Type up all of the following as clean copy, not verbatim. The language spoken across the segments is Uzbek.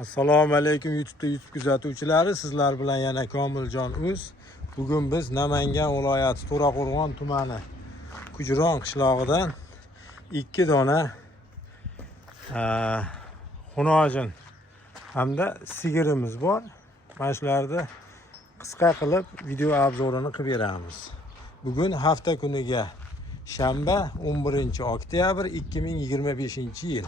Assalomu alaykum YouTube kuzatuvchilari, sizlar bilan yana Komiljon Uz. Bugun biz Namangan viloyati To'raqo'rg'on tumani Kujron qishlog'idan 2 dona xunojin hamda sigirimiz bor. Mana shularni qisqa qilib video obzorini qilib beramiz. Bugun hafta kuniga shanba 11-oktyabr 2025-yil.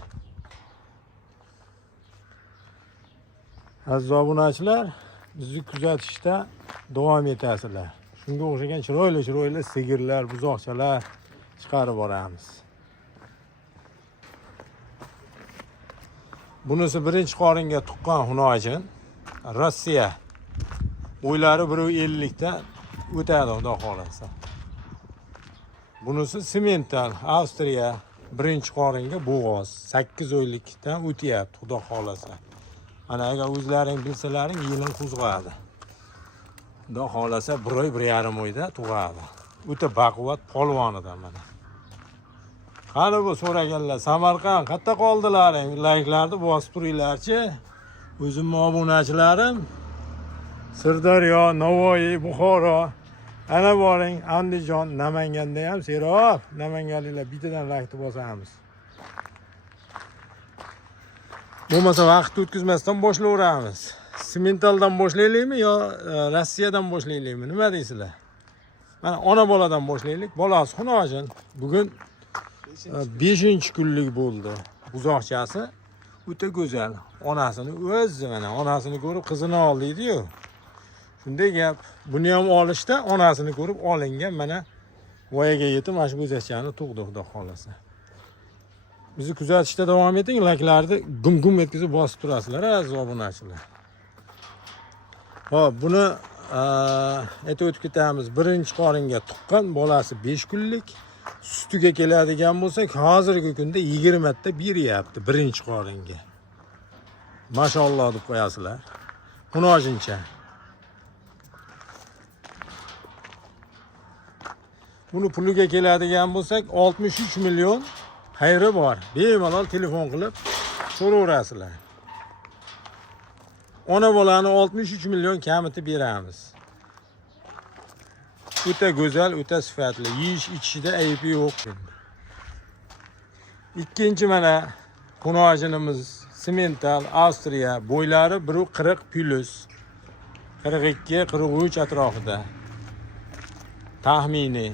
Aziz obunachilar, bizni kuzatishda davom etasizlar. Shunga o'xshagan chiroyli sigirlar, buzoqchalar chiqarib boramiz. Bunisi birinchi qoringa tuqqan xunojin, Rossiya. Bo'ylari 1.50 dan o'tadi, xudo xolasa. Bunisi Simmental, Avstriya, birinchi qoringa bo'g'oz, 8 oylikdan o'tyapti, xudo xolasa. Ana agar o'zlaring bilsalaring yilin qo'zg'adi. Xudo xolasa 1 oy 1,5 oyda tug'adi. O'ta baquvvat polvonidan mana. Qani bu so'raganlar, Samarqand qayerda qoldilaring? Layklarni bosib turinglarchi. O'zimning obunachilarim Sirdaryo, Navoiy, Buxoro, ana boring, Andijon, Namanganda ham serob. Namanganliklar bittadan laykni bosamiz. Bo'lmasa vaqt o'tkazmasdan boshlayveramiz. Simmentaldan boshlaylikmi yo Rossiyadan boshlaylikmi? Nima deysizlar? Mana ona boladan boshlaylik. Bolasi xunojin. Bugun 5-kunlik bo'ldi. Buzoqchasi o'ta go'zal. Onasini o'zi mana onasini ko'rib qizini oldi-yu. Shunday gap. Buni ham olishda onasini ko'rib olingan, mana voyaga yetib mana shu go'zachani tug'di, xudo xolasa. Bizni kuzatishda davom eting, layklarni gum etkizib bosib turasizlar, aziz obunachilar. Hop, buni aytib o'tib ketamiz. Birinchi qoringa tuqqan, bolasi 5 kunlik. Sutiga keladigan bo'lsak, hozirgi kunda 20 ta beryapti birinchi qoringa. Mashalloh deb qo'yasizlar. Xunojincha. Buni puliga keladigan bo'lsak, 63 million xayri bor. Bemalol telefon qilib so'raverasizlar. Ona bolani 63 million kamiti beramiz. O'ta go'zal, o'ta sifatli, yeyish ichishida aybi yo'q. Ikkinchi mana xunojinimiz Simmental, Avstriya, bo'ylari 1.40 plus, 42-43 atrofida. Taxminiy.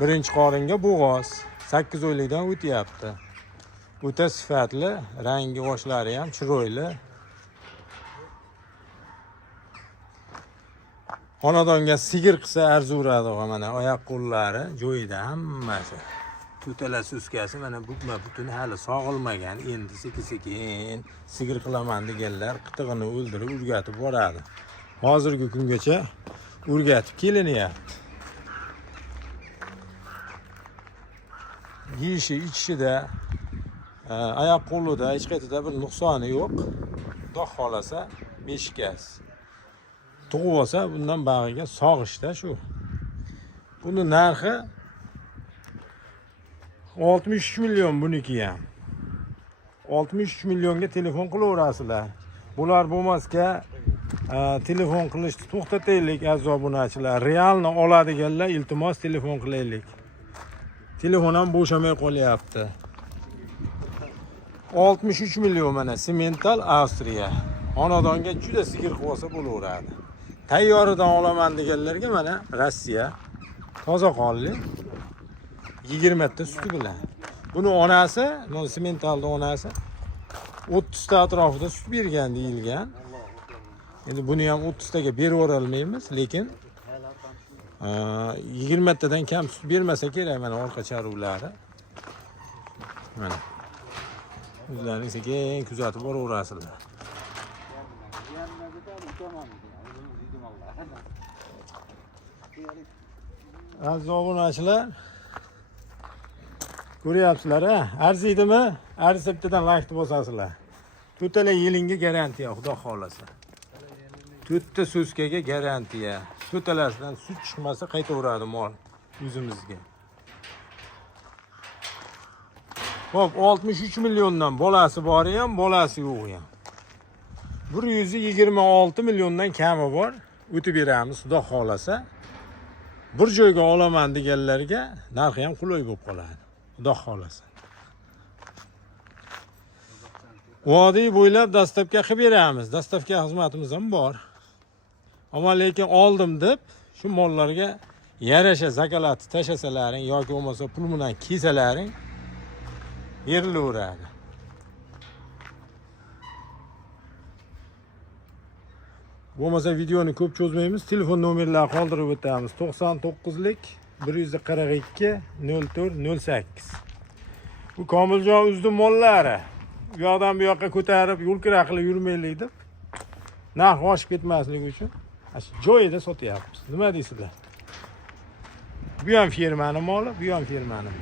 Birinchi qoringa bo'g'oz, 8 oylikdan o'tyapti. O'ta sifatli, rangi oshlari ham chiroyli. Xonadonga sigir qilsa arzuradi, mana oyoq qo'llari joyida hammasi. To'tala suskasi mana bukma butun hali sog'ilmagan, endi sekin sigir qilaman deganlar qitig'ini o'ldirib o'rgatib boradi. Hozirgi kungacha o'rgatib kelinyapti. Yeyishi, ichishida, oyoq qo'lida hech qayerda bir nuqsoni yo'q. Xudo xolasa beshikasi. Tug'ib olsa bundan bag'iga sog'ishda shu. Buni narxi 63 million buniki ham. 63 millionga telefon qilaverasizlar. Bular bo'lmasga telefon qilishni to'xtataylik, aziz obunachilar. Realni oladiganlar iltimos telefon qilaylik. Telefon ham bo'shamay qolyapti. 63 million mana Simmental, Avstriya. Xonadonga juda sigir qilib olsa bo'laveradi. Tayyoridan olaman deganlarga mana Rossiya. Toza qonli. 20 ta suti bilan. Buni onasi, Simmentalning onasi 30 ta atrofida sut bergan deyilgan. Endi buni ham 30 taga berib olmaymiz, lekin 20 tadan kam sut bermasa kerak mana orqa charuvlari. Mana. O'zlaring sekin kuzatib boraverasizlar. Aziz obunachilar, ko'ryapsizlar, arziydimi? Arzisa bittadan laykni bosasizlar. To'tala yilinga garantiya, xudo xolasa. 4 ta suskaga garantiya. To'talasidan sut chiqmasa qaytaveradi mol o'zimizga. Hop, 63 milliondan bolasi bori ham, bolasi yo'g'i ham. 126 milliondan kami bor. O'tib beramiz, xudo xolasa. Bir joyga olaman deganlarga narxi ham qulay bo'lib qoladi. Xudo xolasa. Vodiy bo'ylab dastavka qilib beramiz. Dastavka xizmatimiz ham bor. Ammo lekin oldim deb shu mollarga yarasha zakalatni tashlasalaring yoki bo'lmasa pul bilan kesalaring berilaveradi. Bo'lmasa videoni ko'p cho'zmaymiz. Telefon nomerlarini qoldirib o'tamiz. 99lik 142 04 08. Bu Komiljon uzdi mollari. Bu yoqdan bu yoqqa ko'tarib, yo'l-kira qilib yurmaylik deb narx oshib ketmasligi uchun joyida sotyapmiz. Nima deysizlar? Bu ham firmaning moli, bu ham firmaning.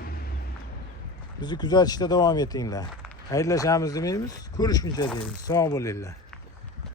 Bizni kuzatishda davom etinglar. Xayrlashamiz demaymiz, ko'rishguncha deymiz. Sog' bo'linglar.